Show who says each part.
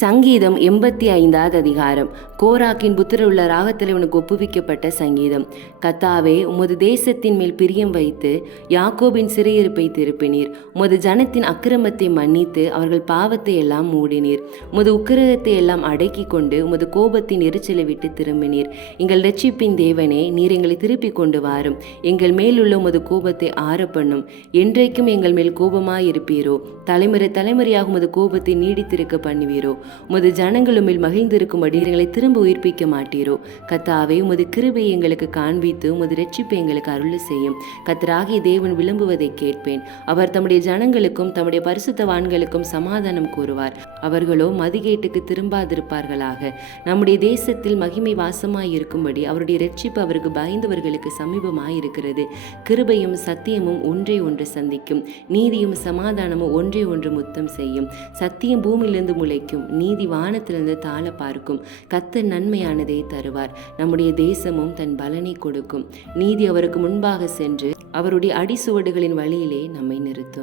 Speaker 1: சங்கீதம் எண்பத்தி ஐந்தாவது அதிகாரம். கோராக்கின் புத்திர உள்ள ராகத்தில் ராகத்தலைவனுக்கு ஒப்புவிக்கப்பட்ட சங்கீதம். கத்தாவே உமது தேசத்தின் மேல் பிரியம் வைத்து யாக்கோபின் சிறையிருப்பை திருப்பினீர். உமது ஜனத்தின் அக்கிரமத்தை மன்னித்து அவர்கள் பாவத்தை எல்லாம் மூடினீர். உமது உக்கிரகத்தை எல்லாம் அடக்கி கொண்டு உமது கோபத்தின் எரிச்சலை விட்டு திரும்பினீர். எங்கள் ரட்சிப்பின் தேவனே நீர் எங்களை திருப்பி கொண்டு வாரும். எங்கள் மேலுள்ள உமது கோபத்தை ஆறப்பண்ணும் என்றைக்கும் எங்கள் மேல் கோபமாயிருப்பீரோ? தலைமுறை தலைமுறையாக உமது கோபத்தை நீடித்திருக்க பண்ணுவீரோ? உமது ஜனங்கள் மகிழ்ந்திருக்கும் அடியர்களை திரும்ப உயிர்ப்பிக்க மாட்டீரோ. கத்தாவே உமது கிருபை எங்களுக்கு காண்பித்து உமது ரட்சிப்பை எங்களுக்கு அருள் செய்யும். கத்தராகிய தேவன் விளம்புவதை கேட்பேன். அவர் தம்முடைய ஜனங்களுக்கும் தம்முடைய பரிசுத்தவான்களுக்கும் சமாதானம் கூறுவார். அவர்களோ மதிகேட்டுக்கு திரும்பாதிருப்பார்களாக. நம்முடைய தேசத்தில் மகிமை வாசமாயிருக்கும்படி அவருடைய ரட்சிப்பு அவருக்கு பயந்தவர்களுக்கு சமீபமாயிருக்கிறது. கிருபையும் சத்தியமும் ஒன்றை ஒன்று சந்திக்கும். நீதியும் சமாதானமும் ஒன்றை ஒன்று முத்தம் செய்யும். சத்தியம் பூமியிலிருந்து முளைக்கும். நீதி வானத்திலிருந்து தாழ பார்க்கும். கத்தர் நன்மையானதை தருவார். நம்முடைய தேசமும் தன் பலனை கொடுக்கும். நீதி அவருக்கு முன்பாக சென்று அவருடைய அடிசுவடுகளின் வழியிலே நம்மை நிறுத்தும்.